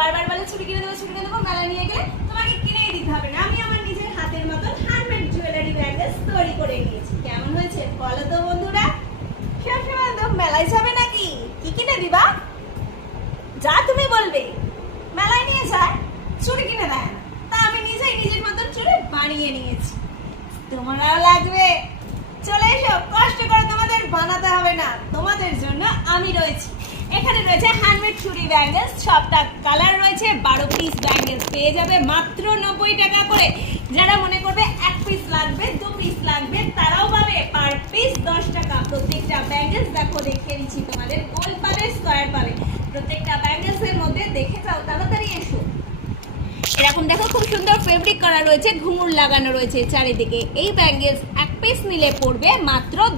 বারবার বলে চুড়ি কিনে দেবো, মেলা নিয়ে গেলে তোমাকে কিনেই দিতে হবে না। আমি আমার নিজের হাতের মতন হ্যান্ডমেড জুয়েলারি ব্যাঙ্গেলস তৈরি করে নিয়েছি। কেমন হয়েছে বলো তো বন্ধুরা? সবসময় তো মেলায় যাবে নাকি? কি কিনে দিবা? যা তুমি বলবে। মেলায় নিয়ে যায়, চুড়ি কিনে দেয় না, তা আমি নিজেই নিজের মতন চুড়ি বানিয়ে নিয়েছি। তোমারও লাগবে? চলে এসো, কষ্ট করে তোমাদের বানাতে হবে না, তোমাদের জন্য আমি রয়েছি। এখানে রয়েছে হ্যান্ডমেড চুড়ি ব্যাঙ্গেলস, সবটা কালার রয়েছে। 12 পিস ব্যাঙ্গেলস পেয়ে যাবে মাত্র 90 টাকা করে। যারা মনে করবে 1 পিস লাগবে, 2 পিস লাগবে, তারাও পাবে পার পিস 10 টাকা। প্রত্যেকটা ব্যাঙ্গেলস দেখো, দেখিয়ে দিচ্ছি তোমাদের। গোল পাবে, স্কোয়ার পাবে। প্রত্যেকটা ব্যাঙ্গেলস এর মধ্যে দেখে যাও, তাড়াতাড়ি এসো। এরকম দেখো খুব সুন্দর ফেব্রিক করা রয়েছে, ঘুঙুর লাগানো রয়েছে চারিদিকে। এই ব্যাঙ্গেলস 1 পিস নিলে পড়বে মাত্র